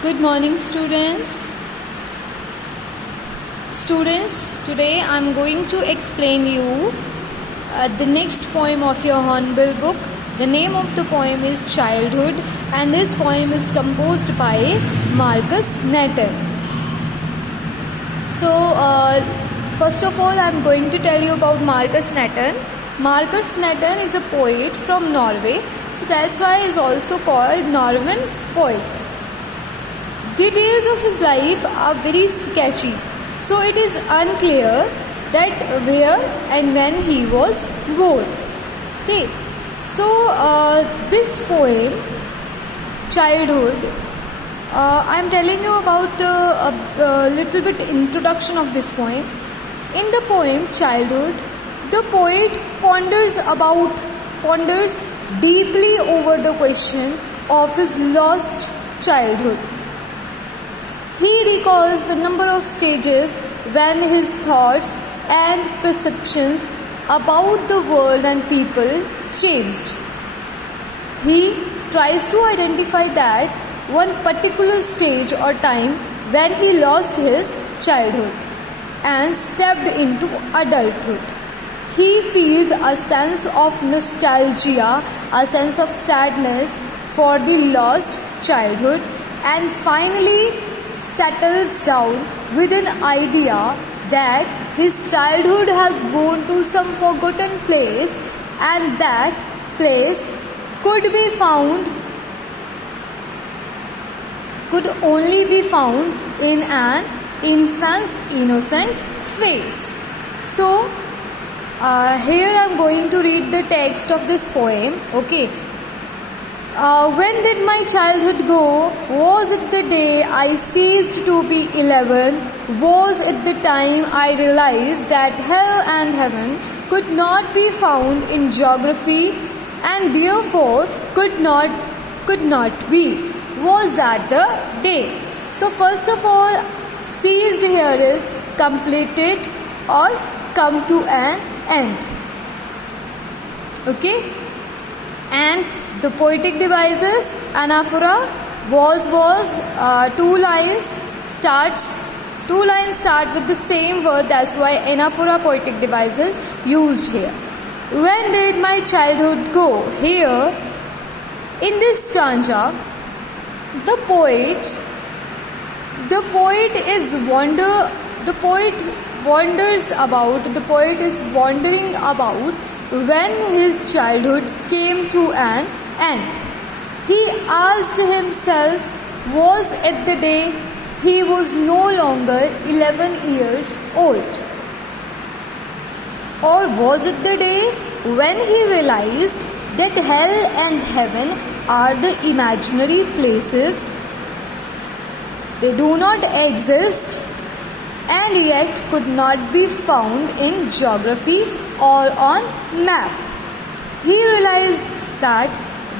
Good morning, students. Today I'm going to explain you the next poem of your Hornbill book. The name of the poem is Childhood, and this poem is composed by Marcus Nathan. So, first of all, I'm going to tell you about Marcus Nathan. Marcus Nathan is a poet from Norway, so that's why he is also called Norwegian poet. Details of his life are very sketchy, so it is unclear that where and when he was born. Okay, so this poem, Childhood, I am telling you about a little bit introduction of this poem. In the poem Childhood, the poet ponders deeply over the question of his lost childhood. He recalls the number of stages when his thoughts and perceptions about the world and people changed. He tries to identify that one particular stage or time when he lost his childhood and stepped into adulthood. He feels a sense of nostalgia, a sense of sadness for the lost childhood, and finally settles down with an idea that his childhood has gone to some forgotten place, and that place could only be found in an infant's innocent face. So here I am going to read the text of this poem. Okay. When did my childhood go? Was it the day I ceased to be 11? Was it the time I realized that hell and heaven could not be found in geography and therefore could not be? Was that the day? So first of all, ceased here is completed or come to an end. Okay? And the poetic devices, anaphora, was, two lines start with the same word, that's why anaphora poetic devices used here. When did my childhood go? Here, in this stanza, the poet is wondering about when his childhood came to an end. He asked himself, was it the day he was no longer 11 years old? Or was it the day when he realized that hell and heaven are the imaginary places? They do not exist and yet could not be found in geography or on map. He realized that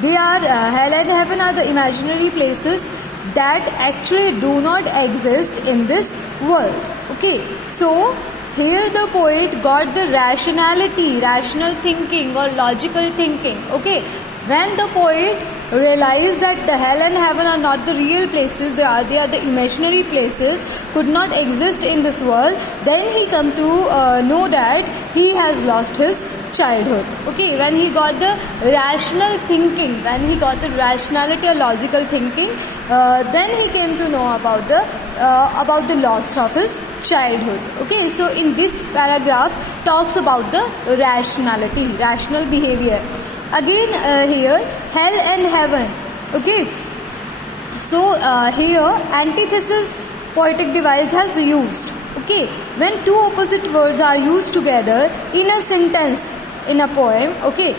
they are hell and heaven are the imaginary places that actually do not exist in this world. Okay, so here the poet got the rational thinking or logical thinking. Okay, when the poet realized that the hell and heaven are not the real places, they are the imaginary places, could not exist in this world, then he come to know that he has lost his childhood. Okay, when he got the rational thinking, when he got the rationality or logical thinking, then he came to know about the loss of his childhood. Okay, so in this paragraph talks about the rational behavior. Again here, hell and heaven. Okay, so here antithesis poetic device has used. Okay, when two opposite words are used together in a sentence in a poem. Okay,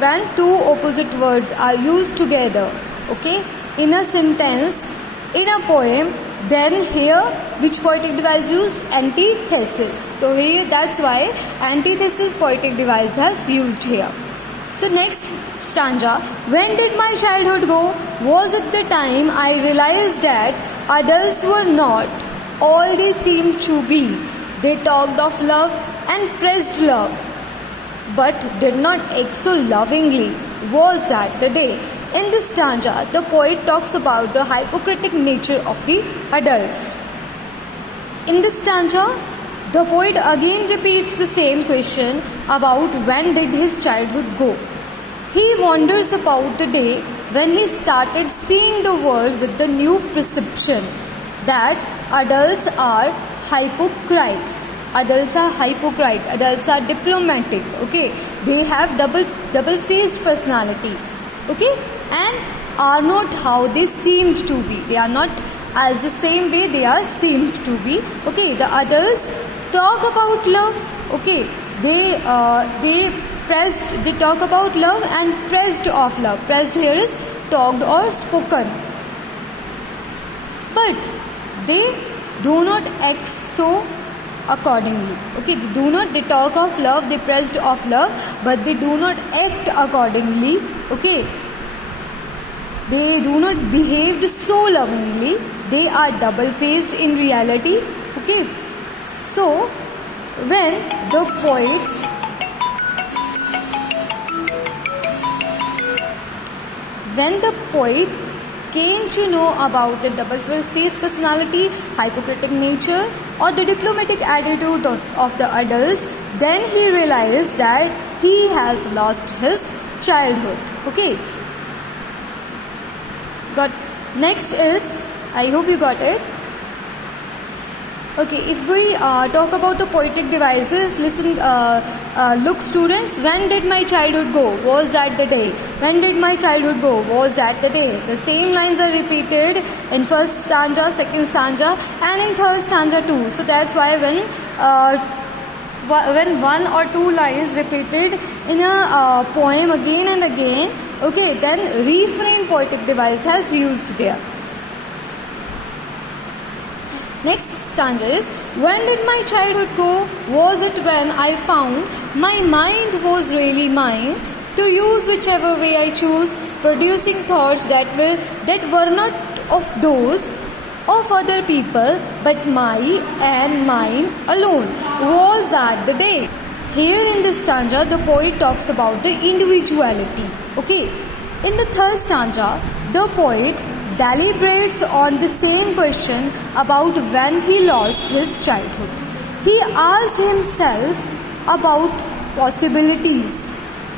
when two opposite words are used together, okay, in a sentence in a poem, then here which poetic device used? Antithesis. So here that's why antithesis poetic device has used here. So next stanza, when did my childhood go? Was it the time I realized that adults were not all they seemed to be? They talked of love and praised love, but did not exhale lovingly. Was that the day? In this stanza, the poet talks about the hypocritical nature of the adults. In this stanza, the poet again repeats the same question about when did his childhood go. He wonders about the day when he started seeing the world with the new perception that adults are hypocrites. Adults are hypocrite. Adults are diplomatic. Okay, they have double-faced personality. Okay, and are not how they seemed to be. They are not as the same way they are seemed to be. Okay, the adults talk about love. Okay, they talk about love and pressed of love. Pressed here is talked or spoken, but they do not act so accordingly. Okay, they talk of love, they pressed of love, but they do not act accordingly. Okay, they do not behave so lovingly. They are double-faced in reality. Okay, so when the poet came to know about the double-faced personality, hypocritical nature, or the diplomatic attitude of the adults, then he realized that he has lost his childhood. Okay. Next is, I hope you got it. Okay, if we talk about the poetic devices, listen, look students, when did my childhood go? Was that the day? When did my childhood go? Was that the day? The same lines are repeated in first stanza, second stanza, and in third stanza too. So that's why when one or two lines repeated in a poem again and again, okay, then refrain poetic device has used there. Next stanza is, when did my childhood go? Was it when I found my mind was really mine, to use whichever way I choose, producing thoughts that were not of those of other people, but my and mine alone? Was that the day? Here in this stanza, the poet talks about the individuality. Okay, in the third stanza, the poet deliberates on the same question about when he lost his childhood. He asked himself about possibilities.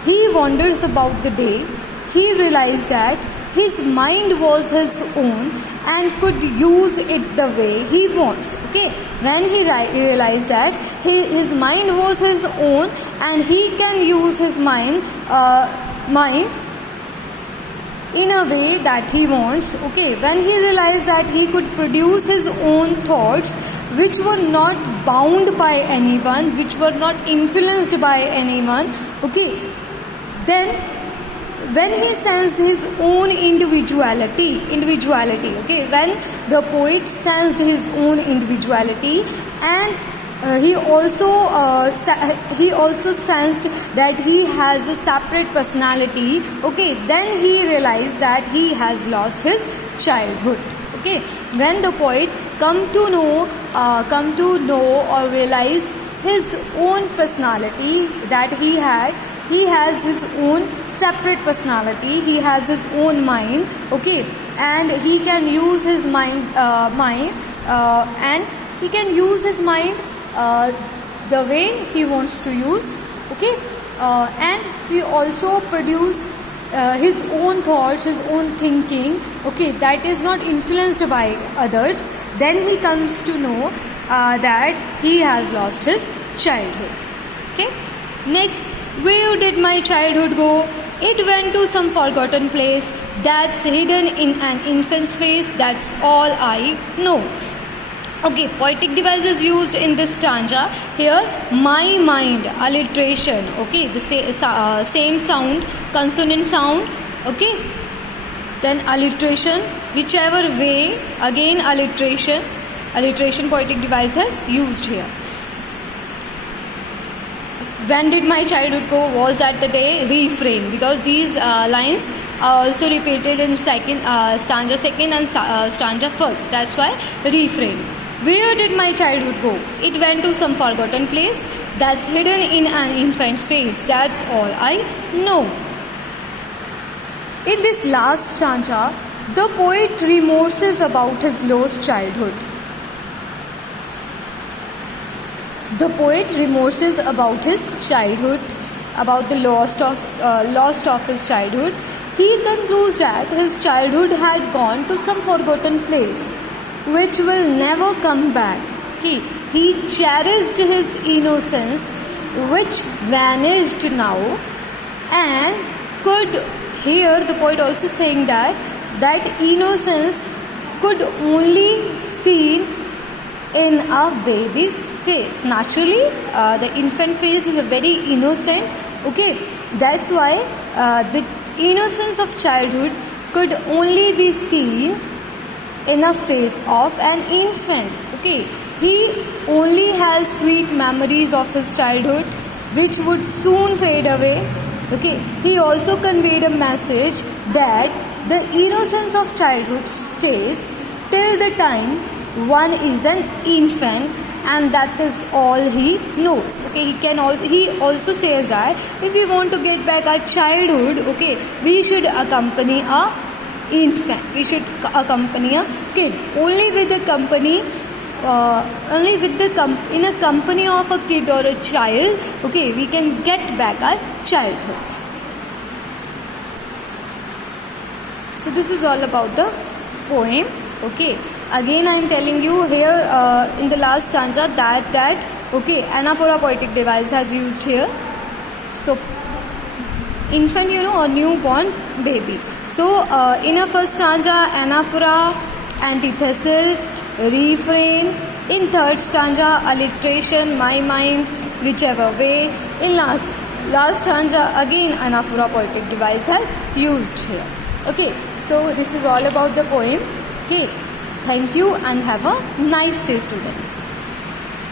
He wonders about the day he realized that his mind was his own and could use it the way he wants. Okay, when he realized that his mind was his own and he can use his mind in a way that he wants. Okay, when he realized that he could produce his own thoughts which were not bound by anyone, which were not influenced by anyone. Okay, then when he sensed his own individuality, okay, when the poet sensed his own individuality, and he also sensed that he has a separate personality. Okay, then he realized that he has lost his childhood. Okay, when the poet come to know or realize his own personality, that he has his own separate personality, he has his own mind. Okay, and he can use his mind and he can use his mind the way he wants to use. Okay, and he also produce his own thoughts, his own thinking. Okay, that is not influenced by others. Then he comes to know that he has lost his childhood. Okay, next, where did my childhood go? It went to some forgotten place that's hidden in an infant's face. That's all I know. Okay, poetic devices used in this stanza. Here, my mind, alliteration. Okay, the same sound, consonant sound. Okay, then alliteration, whichever way, again alliteration. Alliteration poetic devices used here. When did my childhood go? Was that the day? Refrain, because these lines are also repeated in stanza second and stanza first. That's why refrain. Where did my childhood go? It went to some forgotten place that's hidden in an infant's face. That's all I know. In this last stanza, the poet remorses about his lost childhood. The poet remorses about his childhood, about the lost of his childhood. He concludes that his childhood had gone to some forgotten place, which will never come back. He cherished his innocence, which vanished now, and could. Here the poet also saying that innocence could only seen in a baby's face. Naturally, the infant face is a very innocent. Okay, that's why the innocence of childhood could only be seen in a face of an infant. Okay, he only has sweet memories of his childhood, which would soon fade away. Okay, he also conveyed a message that the innocence of childhood stays till the time one is an infant, and that is all he knows. Okay, he also says that if we want to get back our childhood, okay, we should accompany a infant. We should accompany a kid. Only with the company. In a company of a kid or a child, okay, we can get back our childhood. So this is all about the poem. Okay, again I am telling you here in the last stanza that okay, anaphora poetic device has used here. So infant, or newborn baby. So in a first stanza, anaphora, antithesis, refrain. In third stanza, alliteration, my mind, whichever way. In last stanza, again anaphora poetic device are used here. Okay, so this is all about the poem. Okay, thank you and have a nice day, students.